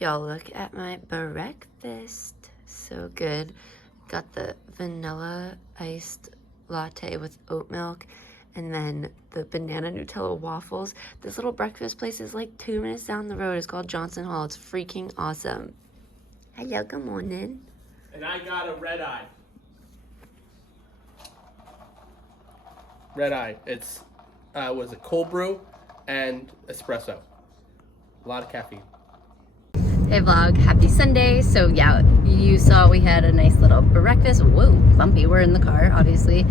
Y'all, look at my breakfast. So good. Got the vanilla iced latte with oat milk and then the banana Nutella waffles. This little breakfast place is like 2 minutes down the road. It's called Johnson Hall. It's freaking awesome. Hello, good morning. And I got a red eye. Red eye. It's was a cold brew and espresso. A lot of caffeine. Hey vlog, happy Sunday. So yeah, you saw we had a nice little breakfast. Whoa, bumpy, we're in the car, obviously.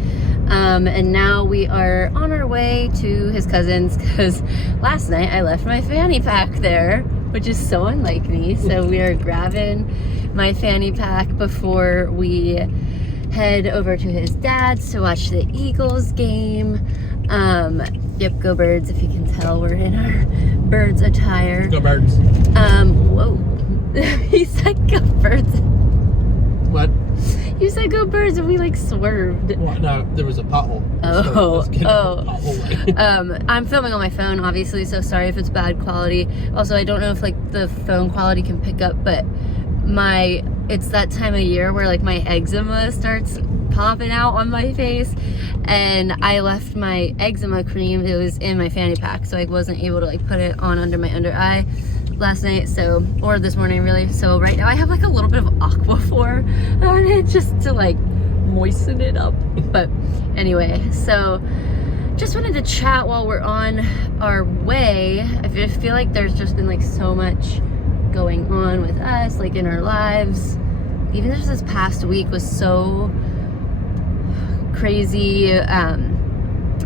And now we are on our way to his cousin's because last night I left my fanny pack there, which is so unlike me. So we are grabbing my fanny pack before we head over to his dad's to watch the Eagles game. Yep, go Birds. If you can tell, we're in our Birds attire. Go Birds. Whoa. He said go Birds. What? You said go Birds and we like swerved. Well, no, there was a pothole. I'm filming on my phone, obviously, so sorry if it's bad quality. Also, I don't know if like the phone quality can pick up, but it's that time of year where like my eczema starts popping out on my face, and I left my eczema cream. It was in my fanny pack, so I wasn't able to like put it on under my under eye last night, or this morning really. So right now I have like a little bit of Aquaphor on it just to like moisten it up. But anyway, so just wanted to chat while we're on our way. I just feel like there's just been like so much going on with us, like in our lives. Even just this past week was so crazy.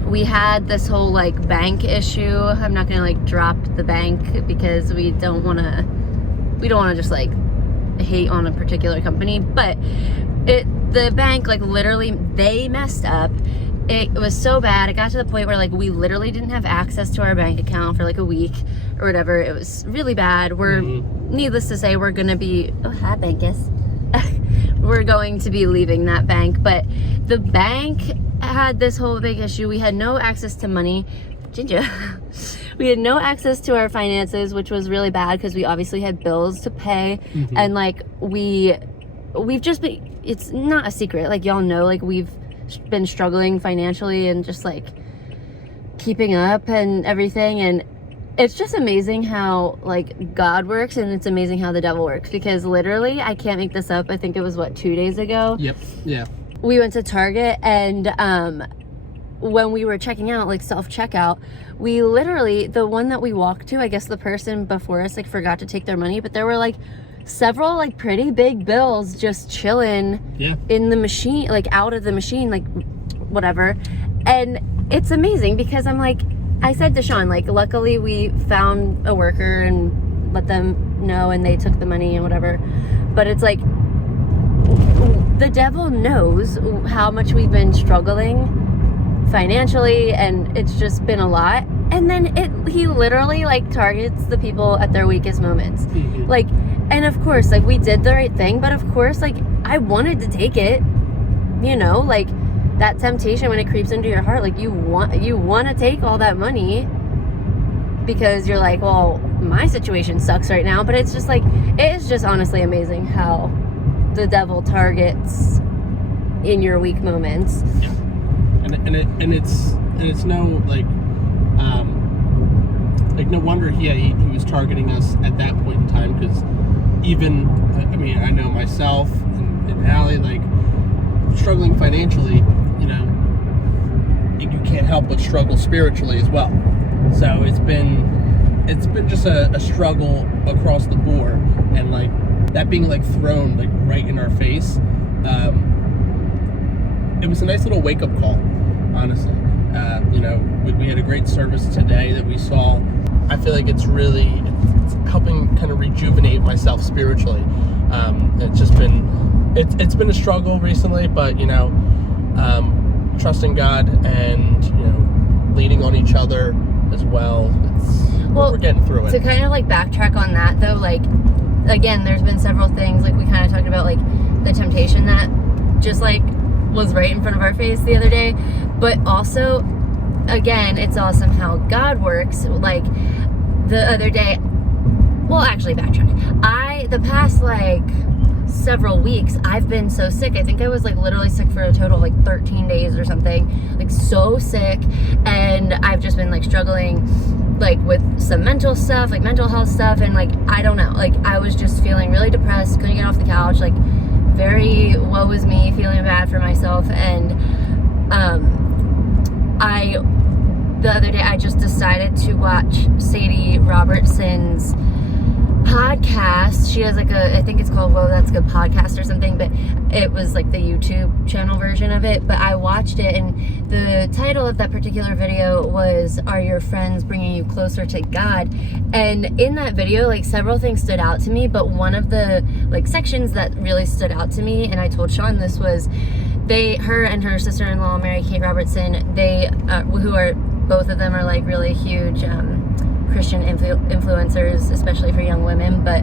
We had this whole like bank issue. I'm not gonna like drop the bank because we don't want to just like hate on a particular company, but the bank, like literally they messed up. It was so bad. It got to the point where like we literally didn't have access to our bank account for like a week or whatever. It was really bad. Needless to say, we're gonna be hi Bankus. We're going to be leaving that bank, but the bank had this whole big issue. We had no access to money. Ginger. We had no access to our finances, which was really bad because we obviously had bills to pay. And like we've just been, it's not a secret, like y'all know, like we've been struggling financially and just like keeping up and everything. And it's just amazing how like God works, and it's amazing how the devil works, because literally, I can't make this up, I think it was 2 days ago. Yep. Yeah. We went to Target, and when we were checking out, like self-checkout, we literally, the one that we walked to, I guess the person before us like forgot to take their money, but there were like several like pretty big bills just chilling in the machine, like out of the machine, like whatever. And it's amazing because I'm like, I said to Sean, like, luckily we found a worker and let them know and they took the money and whatever. But it's like, the devil knows how much we've been struggling financially, and it's just been a lot. And then he literally like targets the people at their weakest moments. Like, and of course, like we did the right thing, but of course, like I wanted to take it, you know, like that temptation when it creeps into your heart, like you want to take all that money because you're like, well, my situation sucks right now. But it's just like, it is just honestly amazing how the devil targets in your weak moments. Yeah. And it's no like no wonder he was targeting us at that point in time, because even, I mean, I know myself and Allie, like struggling financially, you know, you can't help but struggle spiritually as well. So it's been just a struggle across the board, and like that being like thrown like right in our face, it was a nice little wake up call, honestly. You know, we had a great service today that we saw. I feel like it's helping kind of rejuvenate myself spiritually. It's just been, it's been a struggle recently, but you know, trusting God and, you know, leaning on each other as well. We're getting through it. To kind of like backtrack on that though, like again, there's been several things, like we kind of talked about, like the temptation that just like was right in front of our face the other day, but also again, it's awesome how God works. Like the other day well, actually, backtrack. The past like several weeks, I've been so sick. I think I was like literally sick for a total of like 13 days or something, like so sick. And I've just been like struggling like with some mental stuff, like mental health stuff. And like, I don't know, like I was just feeling really depressed, couldn't get off the couch, like very woe is me, feeling bad for myself. And the other day I just decided to watch Sadie Robertson's podcast. She has like I think it's called Whoa, That's Good Podcast or something, but it was like the YouTube channel version of it. But I watched it, and the title of that particular video was Are Your Friends Bringing You Closer to God? And in that video, like several things stood out to me, but one of the like sections that really stood out to me, and I told Sean this, was her and her sister-in-law Mary Kate Robertson, they who are both of them are like really huge Christian influencers, especially for young women, but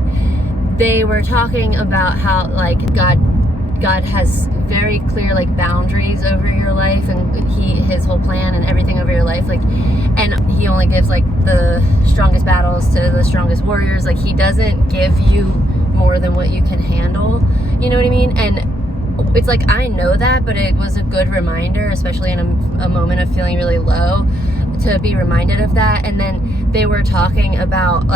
they were talking about how like God has very clear like boundaries over your life, and his whole plan and everything over your life, like, and he only gives like the strongest battles to the strongest warriors. Like he doesn't give you more than what you can handle, you know what I mean? And it's like, I know that, but it was a good reminder, especially in a moment of feeling really low, to be reminded of that. And then they were talking about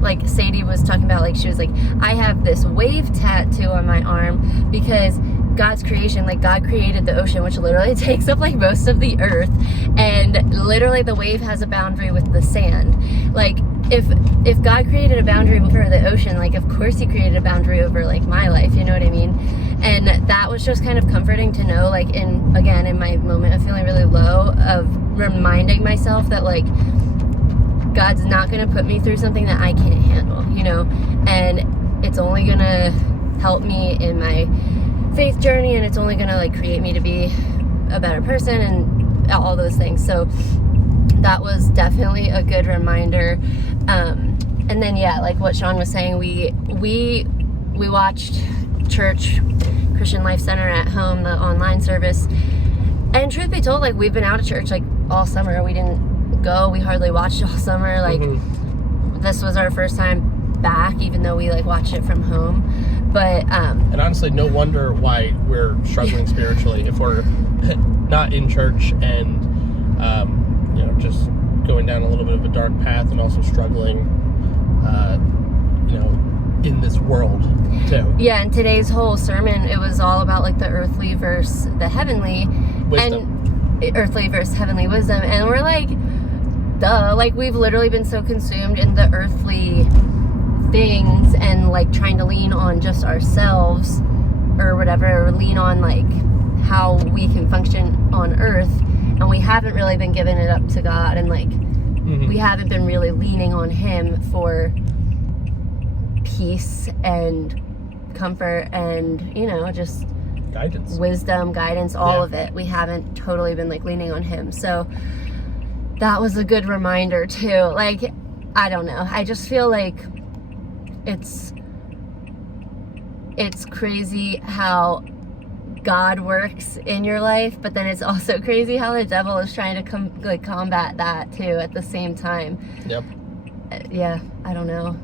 like Sadie was talking about, like she was like, I have this wave tattoo on my arm because God's creation, like God created the ocean, which literally takes up like most of the earth, and literally the wave has a boundary with the sand. Like if God created a boundary for the ocean, like of course he created a boundary over like my life, you know what I mean? And that was just kind of comforting to know, like in my moment of feeling really low, of reminding myself that like God's not going to put me through something that I can't handle, you know, and it's only going to help me in my faith journey, and it's only going to like create me to be a better person and all those things. So that was definitely a good reminder. And then yeah, like what Sean was saying, we watched church, Christian Life Center at home, the online service, and truth be told, like we've been out of church like all summer. We didn't go, we hardly watched all summer. Like this was our first time back, even though we like watched it from home. But and honestly, no wonder why we're struggling spiritually if we're not in church and you know, just going down a little bit of a dark path, and also struggling you know, in this world too. Yeah, and today's whole sermon, it was all about like the earthly versus the heavenly wisdom. And earthly versus heavenly wisdom. And we're like, duh, like we've literally been so consumed in the earthly things and like trying to lean on just ourselves or whatever, or lean on like how we can function on earth, and we haven't really been giving it up to God, and like we haven't been really leaning on him for peace and comfort and, you know, just guidance, wisdom, guidance, all of it. We haven't totally been like leaning on him. So that was a good reminder too. Like, I don't know, I just feel like it's crazy how God works in your life, but then it's also crazy how the devil is trying to combat that too at the same time. Yep. Yeah, I don't know.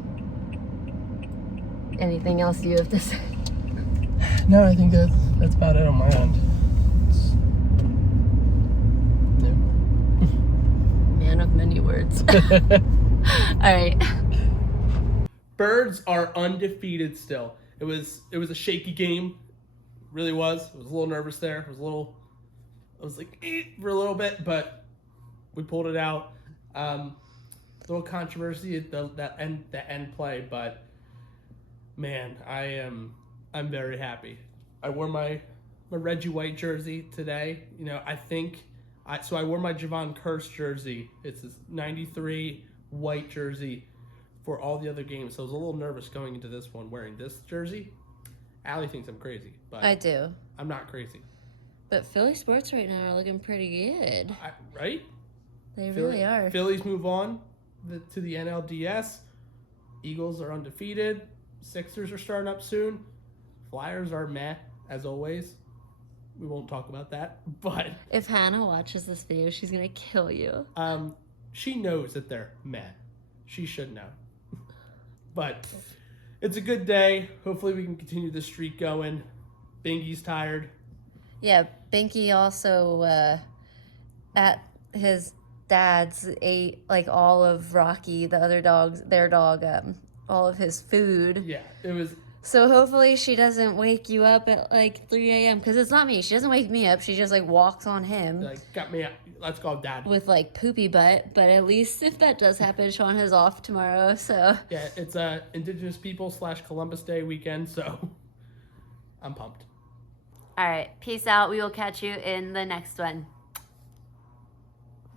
Anything else you have to say? No, I think that's about it on my end. Man of many words. All right. Birds are undefeated still. It was a shaky game. Really was. I was a little nervous there. I was like, for a little bit, but we pulled it out. Little controversy at the end play, but man, I'm very happy. I wore my Reggie White jersey today. You know, I wore my Javon Curse jersey. It's this 93 white jersey for all the other games. So I was a little nervous going into this one wearing this jersey. Allie thinks I'm crazy, but I do. I'm not crazy. But Philly sports right now are looking pretty good. Right? They really are. Phillies move on to the NLDS. Eagles are undefeated. Sixers are starting up soon. Flyers are meh, as always. We won't talk about that, but if Hannah watches this video, she's gonna kill you. She knows that they're meh. She should know. But it's a good day. Hopefully we can continue the streak going. Bingy's tired. Yeah, Binky also at his dad's ate like all of Rocky, the other dog's their dog, all of his food. Yeah, it was. So hopefully she doesn't wake you up at like 3 a.m. because it's not me. She doesn't wake me up. She just like walks on him Like, got me out. Let's go, Dad. with like poopy butt. But at least if that does happen, Sean is off tomorrow. So Yeah, it's Indigenous People / Columbus Day weekend, so I'm pumped. all right, peace out. We will catch you in the next one.